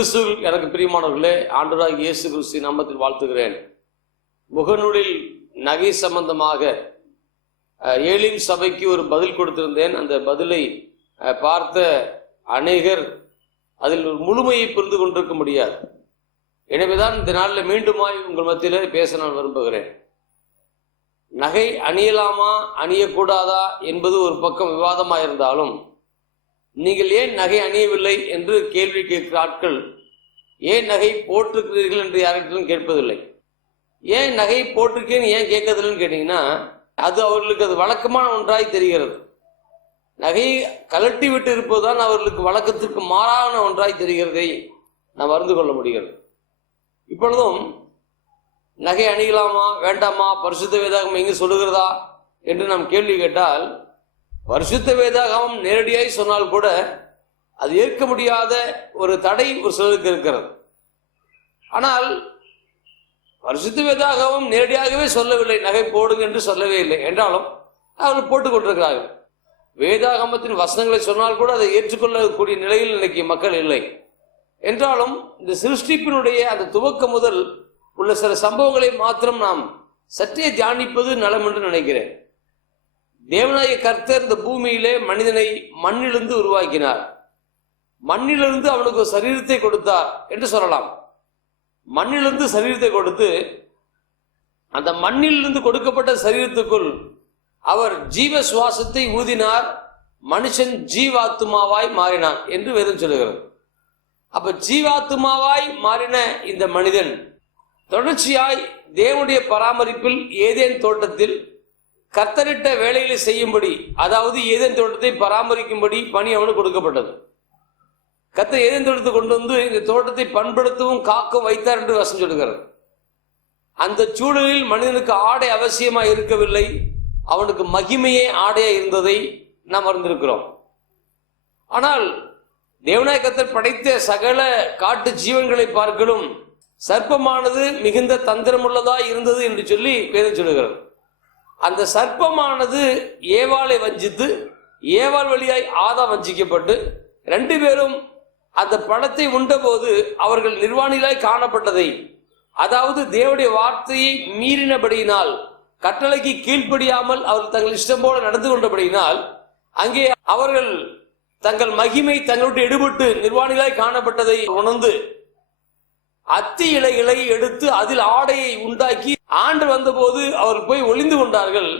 கிறிஸ்துவில் எனக்கு பிரியமானவர்களே, ஆண்டவராகிய இயேசு கிறிஸ்து நாமத்தில் வாழ்த்துகிறேன். முகநூலில் நகை சம்பந்தமாக ஏலிம் சபைக்கு ஒரு பதில் கொடுத்திருந்தேன். அந்த பதிலை பார்த்த அநேகர் அதில் ஒரு முழுமையை புரிந்து கொண்டிருக்க முடியாது. எனவேதான் இந்த நாளில் மீண்டுமாய் உங்கள் மத்தியில் பேச நான் விரும்புகிறேன். நகை அணியலாமா அணியக்கூடாதா என்பது ஒரு பக்கம் விவாதமாக இருந்தாலும், நீங்கள் ஏன் நகை அணியவில்லை என்று கேள்வி கேட்கிற ஆட்கள் ஏன் நகை போட்டிருக்கிறீர்கள் என்று யார்கிட்டும் கேட்பதில்லை. ஏன் நகை போட்டிருக்கேன்னு ஏன் கேட்கறதில்லைன்னு கேட்டீங்கன்னா, அது அவர்களுக்கு அது வழக்கமான ஒன்றாய் தெரிகிறது. நகையை கலட்டி விட்டு இருப்பதுதான் அவர்களுக்கு வழக்கத்திற்கு மாறான ஒன்றாய் தெரிகிறதை நாம் அறிந்து கொள்ள முடிகிறது. இப்பொழுதும் நகை அணியலாமா வேண்டாமா, பரிசுத்த வேதாகம் எங்கு சொல்லுகிறதா என்று நாம் கேள்வி கேட்டால், பரிசுத்த வேதாகம் நேரடியாய் சொன்னால் கூட அது ஏற்க முடியாத ஒரு தடை ஒரு சிலருக்கு இருக்கிறது. ஆனால் பரிசுத்த வேதாகவும் நேரடியாகவே சொல்லவில்லை, நகை போடுங்க என்று சொல்லவே இல்லை. என்றாலும் அவர்கள் போட்டுக் கொண்டிருக்கிறார்கள். வேதாகமத்தின் வசனங்களை சொன்னால் கூட அதை ஏற்றுக்கொள்ளக்கூடிய நிலையில் இன்னைக்கு மக்கள் இல்லை. என்றாலும் இந்த சிருஷ்டிப்பினுடைய அந்த துவக்கம் முதல் உள்ள சில சம்பவங்களை மாத்திரம் நாம் சற்றே தியானிப்பது நலம் என்று நினைக்கிறேன். தேவனாய கர்த்தர் இந்த பூமியிலே மனிதனை மண்ணிலிருந்து உருவாக்கினார். மண்ணிலிருந்து அவனுக்கு ஒரு சரீரத்தை கொடுத்தார் என்று சொல்லலாம். மண்ணிலிருந்து சரீரத்தை கொடுத்து அந்த மண்ணிலிருந்து கொடுக்கப்பட்ட சரீரத்துக்குள் அவர் ஜீவ சுவாசத்தை ஊதினார். மனுஷன் ஜீவாத்மாவாய் மாறினான் என்று வேதம் சொல்லுகிறது. அப்ப ஜீவாத்மாவாய் மாறின இந்த மனிதன் தொடர்ச்சியாய் தேவனுடைய பராமரிப்பில் ஏதேன் தோட்டத்தில் கர்த்தரிட்ட வேலைகளை செய்யும்படி, அதாவது ஏதேன் தோட்டத்தை பராமரிக்கும்படி பணி அவனுக்கு கொடுக்கப்பட்டது. கர்த்தர் ஏதேன் தோட்டத்தை கொண்டு வந்து இந்த தோட்டத்தை பண்படுத்தவும் காக்க வைத்தார் என்று வசனம் சொல்லுகிறது. அந்த சூழலில் மனிதனுக்கு ஆடை அவசியமாக இருக்கவில்லை, அவனுக்கு மகிமையே ஆடையா இருந்ததை நாம் அறிந்திருக்கிறோம். ஆனால் தேவனாய கர்த்தர் படைத்த சகல காட்டு ஜீவன்களை பார்க்கலும் சர்ப்பமானது மிகுந்த தந்திரமுள்ளதாய் இருந்தது என்று சொல்லி வேதம் சொல்லுகிறது. அந்த சர்ப்பமானது ஏவாளை வஞ்சித்து, ஏவாள் வழியாய் ஆதாம் வஞ்சிக்கப்பட்டு, ரெண்டு பேரும் அந்த பழத்தை உண்டபோது அவர்கள் நிர்வாணிகளாய் காணப்பட்டதை, அதாவது தேவனுடைய வார்த்தையை மீறினபடியினால், கட்டளைக்கு கீழ்ப்படியாமல் அவர்கள் தங்கள் இஷ்டம் போல நடந்து கொண்டபடியினால், அங்கே அவர்கள் தங்கள் மகிமை தங்களுடைய எடுபட்டு நிர்வாணிகளாய் காணப்பட்டதை உணர்ந்து அத்தி இலைகளை எடுத்து அதில் ஆடையை உண்டாக்கி ஆண்டு வந்தபோது அவர்கள் போய் ஒளிந்து கொண்டார்கள்.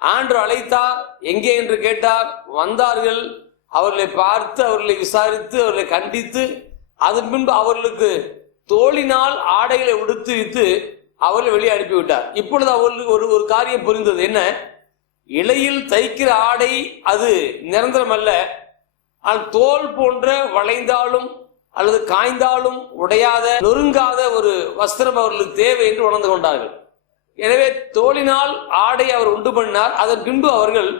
ஆண்டு அழைத்தார், எங்கே என்று கேட்டார். வந்தார்கள். அவர்களை பார்த்து, அவர்களை விசாரித்து, அவர்களை கண்டித்து, அதன் பின்பு அவர்களுக்கு தோளினால் ஆடைகளை உடுத்து வைத்து அவர்களை வெளியே அனுப்பிவிட்டார். இப்பொழுது அவர்களுக்கு ஒரு காரியம் புரிந்தது. என்ன? இலையில் தைக்கிற ஆடை அது நிரந்தரம் அல்ல. தோல் போன்ற வளைந்தாலும் அல்லது காய்ந்தாலும் உடையாத நொறுங்காத ஒரு வஸ்திரம் அவர்களுக்கு தேவை என்று உணர்ந்து கொண்டார்கள். எனவே தோலினால் ஆடை அவர் உண்டு பண்ணார். அதன் பின்பு அவர்கள்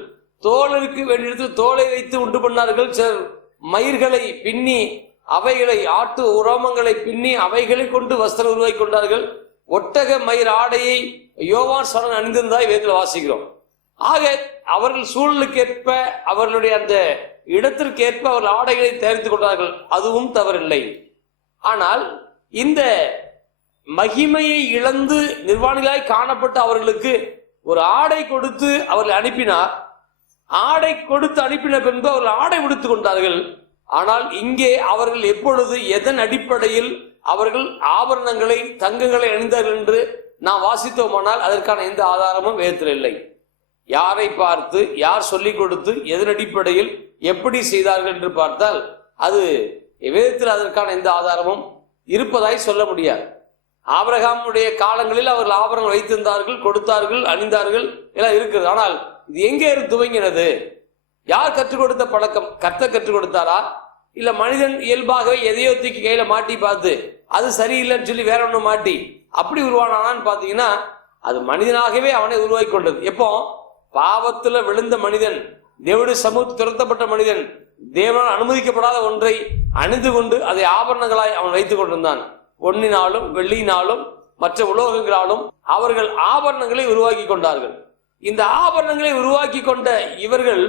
தோலுக்கு வேண்டிய தோலை வைத்து உண்டு பண்ணார்கள். சிலர் மயிர்களை பின்னி அவைகளை, ஆட்டு உரோமங்களை பின்னி அவைகளை கொண்டு வஸ்திரம் உருவாக்கி கொண்டார்கள். ஒட்டக மயிர் ஆடையை யோவான் சரண் அணிந்திருந்தாய் வேதத்தில் வாசிக்கிறோம். ஆக அவர்கள் சூழலுக்கேற்ப, அவர்களுடைய அந்த இடத்திற்கேற்ப அவர்கள் ஆடைகளை தயாரித்துக் கொண்டார்கள். அதுவும் தவறில்லை. ஆனால் இந்த மகிமையை இழந்து நிர்வாணிகளாய் காணப்பட்ட அவர்களுக்கு ஒரு ஆடை கொடுத்து அவர்களை அனுப்பினார். ஆடை கொடுத்து அனுப்பின பின்பு அவர்கள் ஆடை உடுத்துக் கொண்டார்கள். ஆனால் இங்கே அவர்கள் எப்பொழுது, எதன் அடிப்படையில் அவர்கள் ஆபரணங்களை, தங்கங்களை அணிந்தார்கள் என்று நாம் வாசித்தோமானால் அதற்கான எந்த ஆதாரமும் வேதத்தில் இல்லை. யாரை பார்த்து, யார் சொல்லிக் கொடுத்து, எதன் அடிப்படையில் எப்படி செய்தார்கள் என்று பார்த்தால் அது வேதத்தில் அதற்கான எந்த ஆதாரமும் இருப்பதாய் சொல்ல முடியாது. ஆபிரகாமுடைய காலங்களில் அவர்கள் ஆபரணங்கள் வைத்திருந்தார்கள், கொடுத்தார்கள், அணிந்தார்கள், எல்லாம் இருக்கிறது. ஆனால் இது எங்கே இருந்து துவங்கினது? யார் கற்றுக் கொடுத்த பழக்கம்? கர்த்தர் கற்றுக் கொடுத்தாரா? இல்ல மனிதன் இயல்பாகவே எதையோ தூக்கி கையில மாட்டி பார்த்து அது சரியில்லைன்னு சொல்லி வேற ஒண்ணு மாட்டி அப்படி உருவானான்னு பாத்தீங்கன்னா அது மனிதனாகவே அவனை உருவாக்கி கொண்டது. எப்போ பாவத்துல விழுந்த மனிதன், தேவனுடைய சமூகத்தில் துரத்தப்பட்ட மனிதன், தேவனால் அனுமதிக்கப்படாத ஒன்றை அணிந்து கொண்டு அதை ஆபரணங்களாய் அவன் வைத்துக் கொண்டிருந்தான். பொன்னினாலும் வெள்ளியினாலும் மற்ற உலோகங்களாலும் அவர்கள் ஆபரணங்களை உருவாக்கி கொண்டார்கள். இந்த ஆபரணங்களை உருவாக்கி கொண்ட இவர்கள்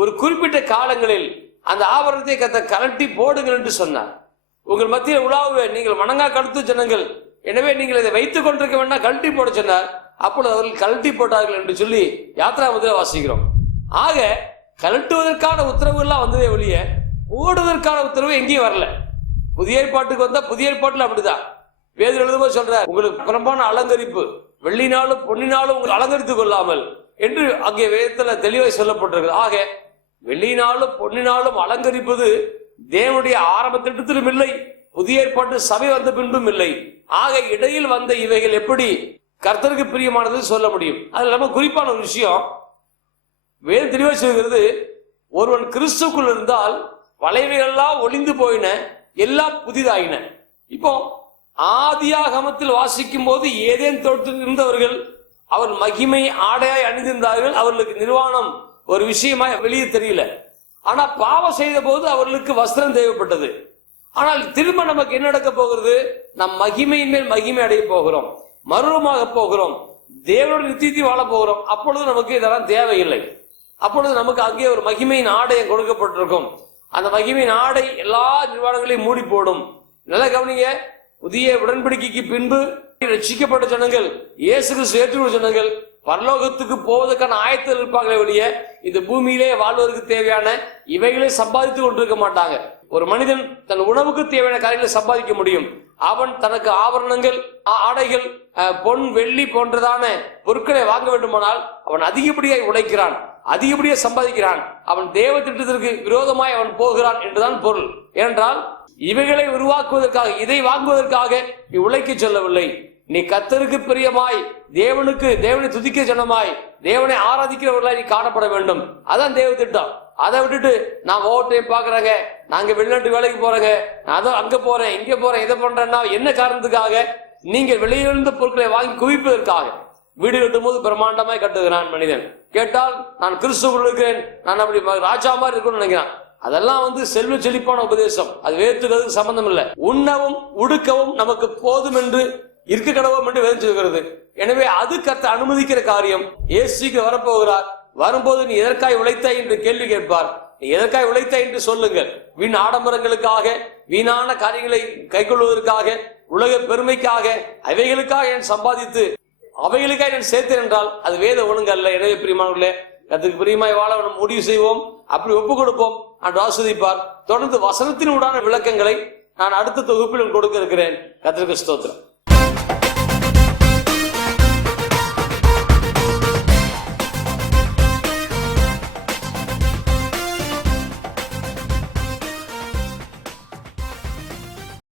ஒரு குறிப்பிட்ட காலங்களில் அந்த ஆபரணத்தை கலட்டி போடுங்கள் என்று சொன்னார். உங்கள் மத்தியில் உலாவுவேன், நீங்கள் வணங்கா கழுத்து ஜனங்கள், எனவே நீங்கள் இதை வைத்துக் கொண்டிருக்க வேண்டாம், கழட்டி போட சொன்னார். அப்பொழுது அவர்கள் கழட்டி போட்டார்கள் என்று சொல்லி யாத்ராகமத்தில் வாசிக்கிறோம். ஆக கழட்டுவதற்கான உத்தரவு எல்லாம் வந்ததே ஒழிய ஓடுவதற்கான உத்தரவு எங்கேயும் வரல. புதிய ஏற்பாட்டுக்கு வந்தா புதிய ஏற்பாட்டில் அப்படிதான் பேதுரு எழுதும்போது சொல்றார், உங்களுக்கு புறம்பான அலங்கரிப்பு வெள்ளினாலும் பொன்னினாலும் உங்களை அலங்கரித்துக் கொள்ளாமல் என்று அங்கே வேதத்துல தெளிவாக சொல்லப்பட்டிருக்கு. ஆக வெள்ளினாலும் பொன்னினாலும் அலங்கரிப்பது தேவனுடைய ஆரம்ப திட்டத்திலும் இல்லை, புதிய ஏற்பாட்டு சபை வந்த பின்பும் இல்லை. ஆக இடையில் வந்த இவைகள் எப்படி கர்த்தருக்கு பிரியமானது சொல்ல முடியும்? அதுல ரொம்ப குறிப்பான ஒரு விஷயம் வேதம் தெளிவாக சொல்கிறது, ஒருவன் கிறிஸ்துக்குள் இருந்தால் பழையவைகள்லாம் ஒளிந்து போயின, எல்லாம் புதிதாயின. இப்போ ஆதியாகமத்தில் வாசிக்கும் போது ஏதேன் தோட்டத்தில் இருந்தவர்கள் அவர் மகிமை ஆடையாய் அணிந்திருந்தார்கள். அவர்களுக்கு நிர்வாணம் ஒரு விஷயமாய் வெளியே தெரியல. ஆனா பாவம் செய்த போது அவர்களுக்கு வஸ்திரம் தேவைப்பட்டது. ஆனால் திரும்ப நமக்கு என்ன நடக்க போகிறது? நம் மகிமையின் மேல் மகிமை அடைய போகிறோம், மறுரூபமாக போகிறோம், தேவனோட நித்தியத்தை வாழ போகிறோம். அப்பொழுது நமக்கு இதெல்லாம் தேவையில்லை. அப்பொழுது நமக்கு அங்கே ஒரு மகிமையின் ஆடையம் கொடுக்கப்பட்டிருக்கும். அந்த மகிமையின் ஆடை எல்லா நிர்வாணங்களையும் மூடி போடும். நல்லா கவனிங்க, புதிய உடன்படிக்கைக்கு பின்பு ரட்சிக்கப்பட்ட ஜனங்கள், இயேசு கிறிஸ்து ஏற்றுக்கொண்ட ஜனங்கள் பரலோகத்துக்கு போவதற்கான ஆயத்தில் இருப்பாங்களே ஒழிய இந்த பூமியிலே வாழ்வதற்கு தேவையான இவைகளை சம்பாதித்து கொண்டிருக்க மாட்டாங்க. ஒரு மனிதன் தன் உணவுக்கு தேவையான காரியங்களை சம்பாதிக்க முடியும். அவன் தனக்கு ஆபரணங்கள், ஆடைகள், பொன் வெள்ளி போன்றதான பொருட்களை வாங்க வேண்டுமானால் அவன் அதிகப்படியாய் உழைக்கிறான், அதிகப்படியாக சம்பாதிக்கிறான். அவன் தேவ திட்டத்திற்கு விரோதமாய் அவன் போகிறான் என்றுதான் பொருள். ஏனென்றால் இவைகளை உருவாக்குவதற்காக, இதை வாங்குவதற்காக நீ உழைக்க சொல்லவில்லை. நீ கர்த்தருக்கு பிரியமாய் தேவனை துதிக்க ஜனமாய் தேவனை ஆராதிக்கிறவர்களாய் நீ காணப்பட வேண்டும். அதான் தேவ திட்டம். அதை விட்டுட்டு நான் ஓட்டையும் பாக்குறாங்க, நாங்க வெளிநாட்டு வேலைக்கு போறேங்க, நான் அங்க போறேன் இங்க போறேன் இதை பண்றேன்னா என்ன காரணத்துக்காக? நீங்கள் வெளியிலிருந்த பொருட்களை வாங்கி குவிப்பதற்காக. வீடு கட்டும் போது பிரம்மாண்டமாய் கட்டுகிறான் மனிதன். கேட்டால் நான் கிறிஸ்துவுக்குள் இருக்கிறேன், நான் அப்படி ராஜா மாதிரி இருக்கணும்னு நினைக்கிறான். அதெல்லாம் செல்வ செழிப்பான உபதேசம். அது வேற்றுக்கிறதுக்கு சம்பந்தம் இல்லை. உண்ணவும் உடுக்கவும் நமக்கு போதும் என்று இருக்க கடவும் என்று வேதம் சொல்கிறது. எனவே அது கர்த்தர் அனுமதிக்கிற காரியம். இயேசுக்கு வரப்போகிறார். வரும்போது நீ எதற்காய் உழைத்தாய் என்று கேள்வி கேட்பார். நீ எதற்காய் உழைத்தாய் என்று சொல்லுங்கள். வீண் ஆடம்பரங்களுக்காக, வீணான காரியங்களை கைக்கொள்வதற்காக, உலக பெருமைக்காக, அவைகளுக்காக என் சம்பாதித்து அவைகளுக்காக நான் சேர்த்தேன் என்றால் அது வேத ஒழுங்கு அல்ல. எனவே பிரியமானவர்களே, கர்த்தருக்கு பிரியமாய் வாழ நம்ம முடிவு செய்வோம், அப்படி ஒப்புக் கொடுப்போம். நான் ஆஸ்வதிப்பார். தொடர்ந்து வசனத்தின் உடான விளக்கங்களை நான் அடுத்த தொகுப்பில் கொடுக்க இருக்கிறேன். கர்த்தருக்கு ஸ்தோத்திரம்.